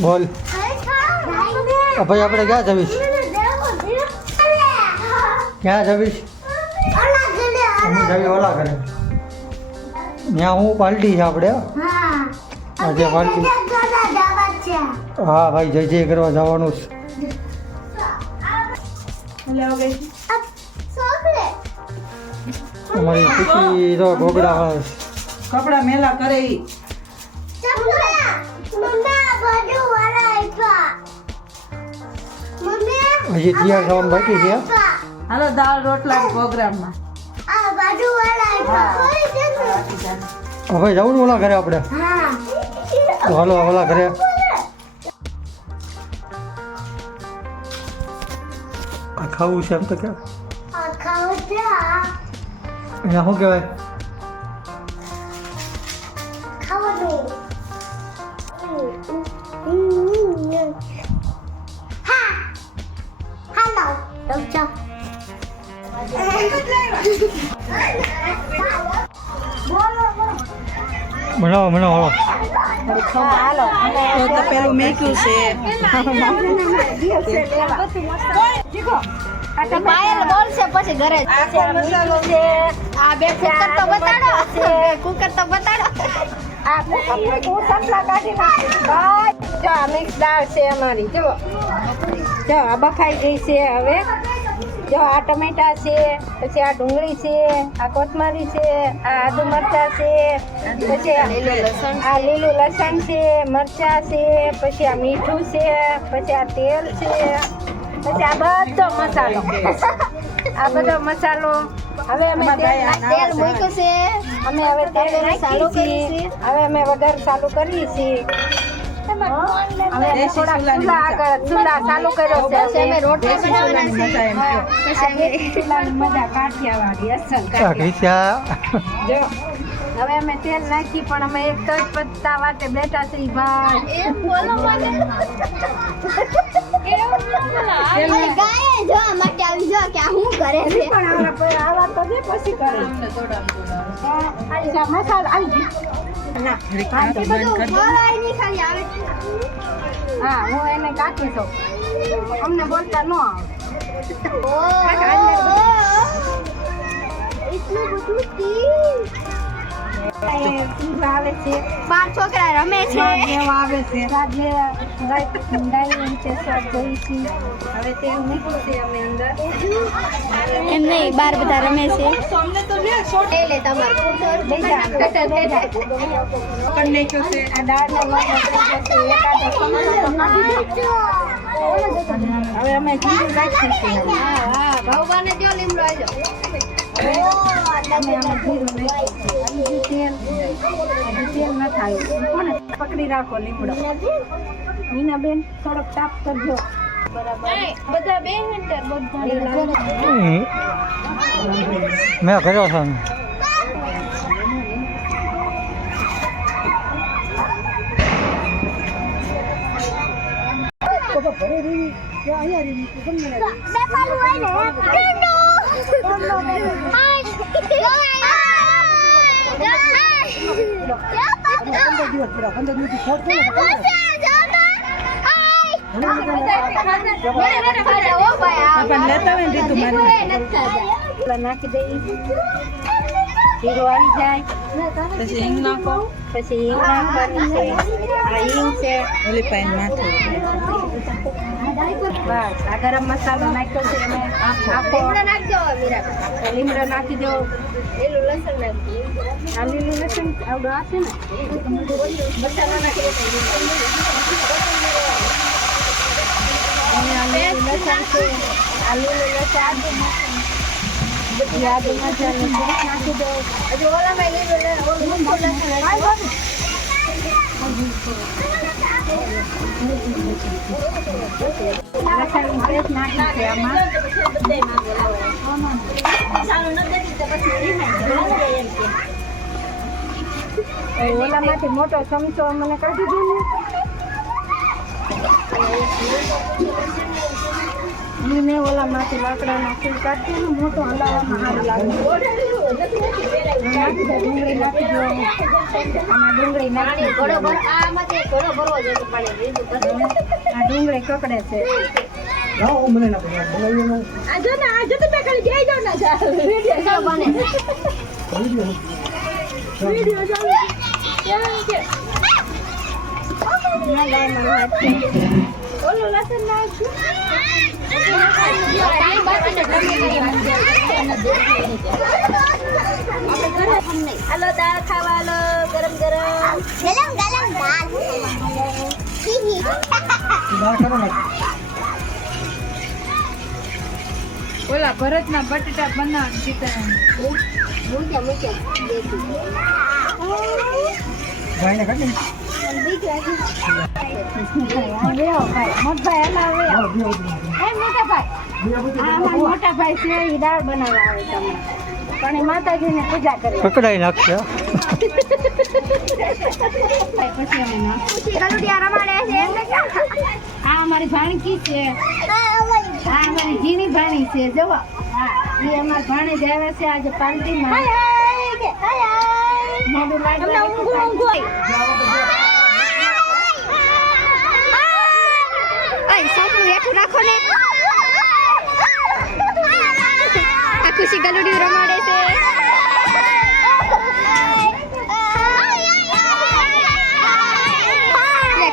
બોલ ભાઈ આપણે ક્યાં જવીશ ક્યાં જવીશ અમે જવી ઓલા કરે ત્યાં હું પાલટી છે આપણે આજે પાલટી હા ભાઈ જય જય કરવા જવાનું છે અમારી ખુશી તો ઘોઘડા વાળા કપડા મેલા કરે ઈ હજી તૈયાર થવાનું બાકી છે હાલો દાળ રોટલા પ્રોગ્રામમાં હવે જવું ને ઓલા ઘરે આપણે તો હાલો ઓલા ઘરે આ ખાવું છે એમ તો કે અહીંયા શું કહેવાય બનાવો બનાવો હાલો તો પેલું મેક્યું છે પાયલ બોલશે પછી ઘરે મસાલો છે આ બે કુકર તો બતાડો કુકર તો બતાડો આ સપલા કાઢી નાખી ભાઈ જો આ મિક્સ દાળ છે અમારી જો આ બફાઈ ગઈ છે હવે જો આ ટમેટા છે પછી આ ડુંગળી છે આ કોથમરી છે આ આદુ મરચા છે પછી આ લીલું લસણ છે મરચા છે પછી આ મીઠું છે પછી આ તેલ છે પછી આ બધો મસાલો આ બધો મસાલો હવે અમે તેલ મૂક્યું છે અમે હવે તેલ ચાલુ કરી હવે અમે વઘાર ચાલુ કરીએ છીએ હવે થોડા ચૂલા ચાલુ કર્યો છે પછી અમે રોટલી બનાવવાના છે ચૂલાની મજા કાઠિયાવાડી અસલ જો હવે અમે તેલ નાખી પણ અમે એક જ પત્તા વાટે બેઠા છીએ ભાઈ એમ બોલો મને ગાય જો માટે આવી જો કે આ હું કરે છે પણ આવા તો દે પછી કરે મસાલો આવી ગયો ના બધું બોલાય નહીં ખાલી આવે હા હું એને કાઢી દઉં અમને બોલતા ન આવે એટલું બધું તીર આવે છે 5 છોકરા રમે છે આવે છે હવે તે મૂક્યું છે અમે અંદર એમ નહીં બાર બધા રમે છે લે તમારું આ દાળનો લોટ હવે અમે જીરું નાખીએ છીએ હા ભગવાને જો લીમડો આવજો તેલ ન થાય કોને પકડી રાખો લીમડો મીના બેન થોડોક તાપ કરજો બધા બે હેન્ટર બધા મેં કર્યો છે નાખી દઈ જીરું આવી જાય પછી હિંગ નાખો પછી હિંગ નાખવાની છે આ હિંગ છે ઓલી પાઇન નાખો બસ આ ગરમ મસાલો નાખ્યો છે અમે આખો લીમડો નાખી દો લીલું લસણ નાખી આ લીલું લસણ આવડો આપે ને મસાલો નાખી દો લીલું લસણ છે આ લીલું લસણ બધી આદુ મસાલો નાખી દો હજુ ઓલામાં લીલું લસણ લસણની પેસ્ટ નાખી છે આમાં ઓલામાંથી મોટો ચમચો મને કાઢી દો ને મેં ઓલામાંથી લાકડાનો ફૂલ કાઢી મોટો હલાવવામાં સારું લાગે ડુંગળી નાખી દો. આમાં ડુંગળી નાખી દો. આ ડુંગળી કકડે છે. જાઓ મને ના બનાવી હાલો દાળ ખાવા લો ગરમ ગરમ દાળ કરો ને ઓલા ભરતના બટાટા બનાવ સીતારામ ભાઈને કાઢી મોટા ભાઈ છે એ દાળ બનાવવા આવે તમને પણ એ માતાજીને પૂજા કરે પકડાઈ નાખશે પછી અમે આ અમારી ભાણકી છે આ અમારી ઝીણી ભાણી છે જુઓ હા એ અમારા ભાણે જ આવ્યા છે આજે પાર્ટીમાં મોઢું લાડવા રાખો ને આ ખુશી ગલુડી રમાડે છે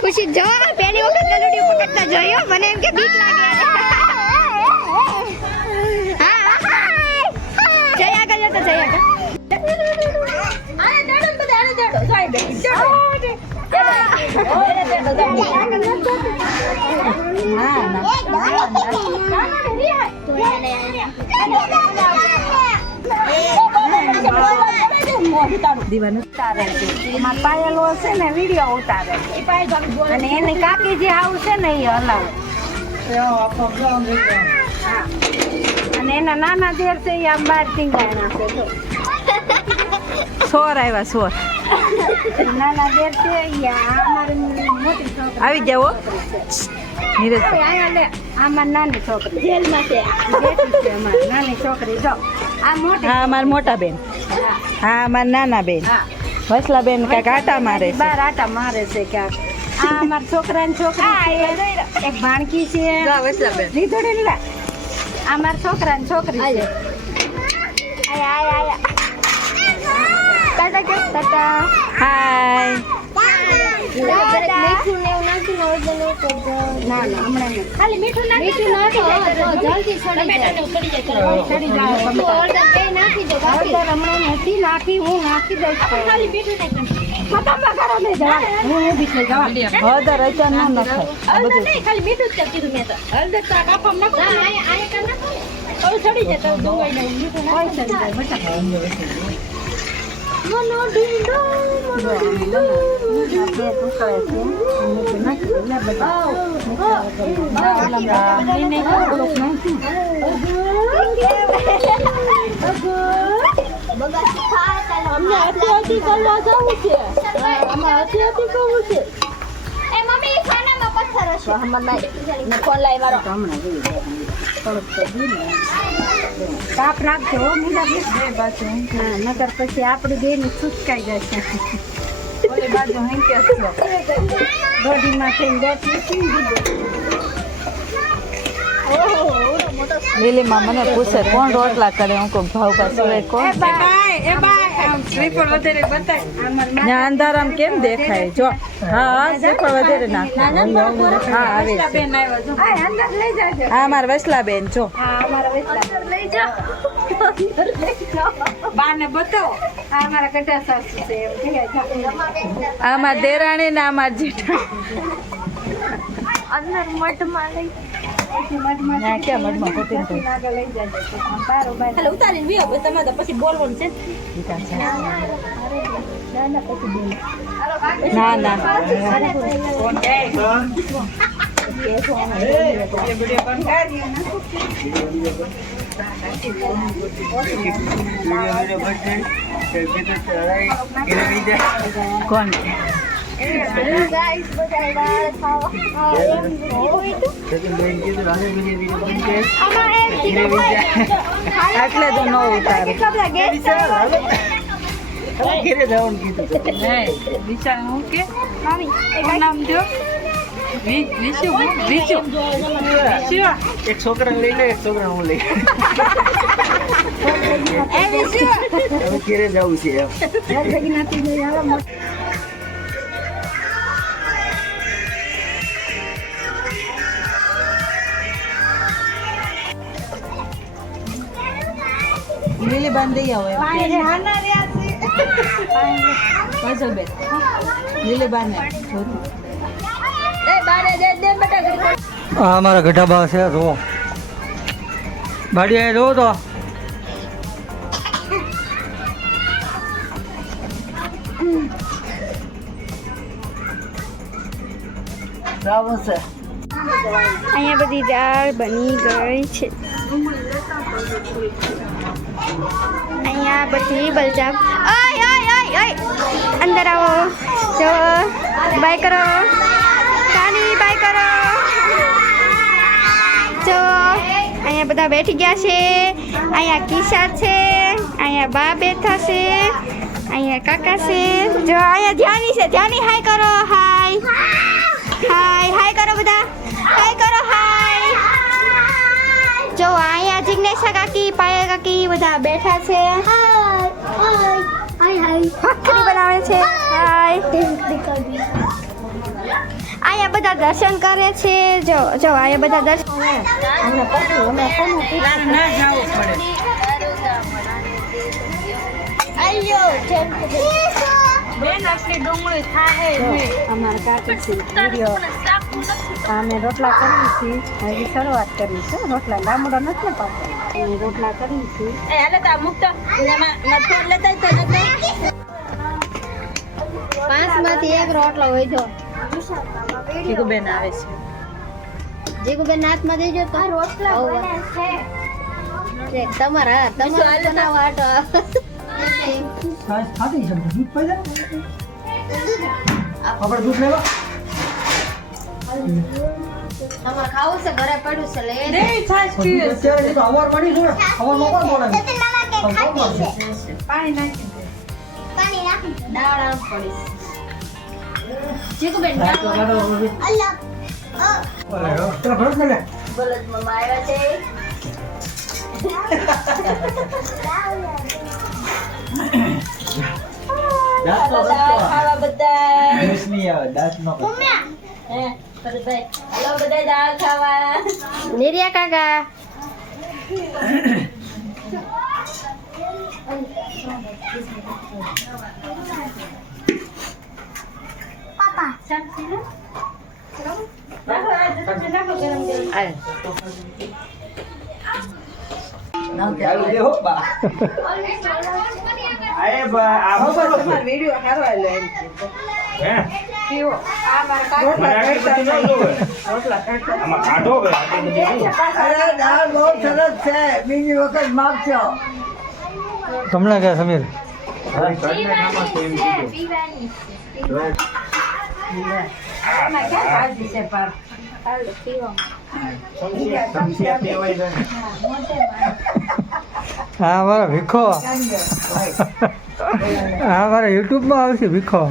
ખુશી જો પહેલી વખત ગલુડી પકડતા જોયો મને એમ કે બીક લાગે જય આગળ જતો જય આગળ દીવાનું ઉતારે છે એમાં પાયલો છે ને વિડીયો ઉતારે અને એની કાકી જે આવું છે ને એ હલાવે અને એના નાના દેર છે એ આમ બહાર ટીંગાઈ નાખે જો સોર આવ્યા સોર નાના દેર છે એ અમારી મોટી છોકરી આવી જાઓ નીરજભાઈ આમાં નાની છોકરી જેલમાં છે બેઠી છે અમારી નાની છોકરી જો આ મોટી હા અમારા મોટા બેન હા અમારા નાના બેન વસલા બેન કાંઈક આટા મારે છે બાર આટા મારે છે ક્યાંક આ અમારા છોકરાની છોકરી છે એક ભાણકી છે લીધોડે લીધા આ મારા છોકરાની છોકરી છે હાય મીઠું ને એવું નાખીને વજન ના ના હમણાં નહીં ખાલી મીઠું મીઠું નાખો તો જલ્દી સડી જાય ચડી જાય તો હળદર બે નાખી દો હળદર હમણાં નથી નાખી હું નાખી દઈશ ખાલી મીઠું ખતમ કરો નહીં જવા હું ઊભી થઈ જવા હળદર અચાર ના નખાય હળદર નહીં ખાલી મીઠું જ કીધું મેં તો હળદર તો કાપમ નાખો આને કર નાખો તો સડી જાય તો દુવાઈ ને મીઠું કોઈ ચડી જાય બટા મનો ડીંડો મનો ડીંડો બે ટુકડા છે મીઠું નાખી દો લે બધા અમને હતી કરવા જવું છે આમાં હતી કરવું છે એ મમ્મી ખાનામાં પથ્થર હશે હમણાં ફોન લાવી મારો કાપ નાખજો મીઠા બે બાજુ હા નગર પછી આપણી બે ની સુસકાઈ જશે ઓલી બાજુ હેંકે દોઢીમાં થઈને બેઠી લીલીમાં મને પૂછે કોણ રોટલા કરે હું કહું ભાવ પાસે કોણ ત્યાં અંધારામ કેમ દેખાય જો હા શ્રીફળ વધારે નાખે હા આવે છે અંદર લઈ જાજો હા અમારા વસલા બેન જો હા અમારા વેચલા લઈ જાઓ બાને બતાવો આ અમારા કટા સાસુ છે એમ કહે આ અમારા દેરાણી ને અમારા જેઠા અંદર મઠમાં લઈ ના ક્યાં મઢમાં પોતે લઈ જાજો બારોબાર હાલ ઉતારીને વિયો પછી તમારે પછી બોલવાનું છે ના ના કોણ ગાઈસ બધા દાળ ખાવા એમ હોય તો આમાં એમ કીધું હોય એટલે તો ન ઉતારે કેટલા બધા ગેસ નહીં વિશાલ હું કે મામી શું નામ થયો વિશુ એક છોકરાને લઈ લે એક છોકરાને હું લઈ એ વિશુ હવે ઘેરે જવું છે એમ લીલી બાંધી આવો એમ પાણી નાના રહ્યા પાછળ બેન લીલી બાને જોતું આ અમારા ગઢાબા છે જુઓ ભાડી જુઓ તો સારું છે અહીંયા બધી દાળ બની ગઈ છે અહીંયા બધી બલજામ ઓય ઓય ઓય ઓય અંદર આવો જો બાય કરો કાની બાય કરો જો અહીંયા બધા બેઠી ગયા છે અહીંયા કિશા છે અહીંયા બા બેઠા છે અહીંયા કાકા છે જો અહીંયા ધ્યાની છે ધ્યાની હાય કરો હાય હાય હાય કરો બધા હાય કરો હાય જો અહીંયા જિગ્નેશા કાકી પાયા કાકી બધા બેઠા છે ભાખરી બનાવે છે હાય અહીંયા બધા દર્શન કરે છે જો જો અહીંયા બધા દર્શન ના જાવું પડે બેન આટલી ડુંગળી થાય અમારા કાકી છે વિડીયો અમે રોટલા કરી છીએ હજી શરૂઆત કરી છે રોટલા લાંબડો નથી ને પાછળ અમે રોટલા કરી છીએ એ હાલે તા મુક્ત એમાં નથી લેતા તો નથી 5 માંથી એક રોટલો હોય જો કીધું બેન આવે છે જીગુબેન હાથમાં દેજો તો રોટલા છે તમારા બનાવવા આટો ખાતી છે દૂધ પી જાય આપણે દૂધ લેવા તમારે ખાવું છે ઘરે પડ્યું છે લે નહીં છાશ પીવે છે. અત્યારે તો હવાર પડી છે હવારમાં કોણ બોલે પાણી નાખી દે દાળ આમ પડી જીગુબેન ચલો ભરત ને લે બલદ મમ્મા આવ્યા છે ખાવા બધા દેશ નહીં આવે દાંત નો હે ભાઈ હલો બધા દાળ ખાવા નિર્યા કાકા ચાલુ દે હો બા આય બા આ તમારો વિડિયો સારો આવેલો એમ હે પીવો આ મારા મને આટલી બધી ન જોવે રોટલા કરતા આમાં કાઢો કે આટલી બધી નહીં. અરે દાળ બહુ સરસ છે બીજી વખત માગશો તમને કે સમીર હવે ઘરને કામમાં તો એમ કીધું. આમાં ક્યાં ભાજી છે પાર સમસ્યા કહેવાય છે ને. હા મારા ભીખો હા મારા યુટ્યુબમાં આવશે ભીખો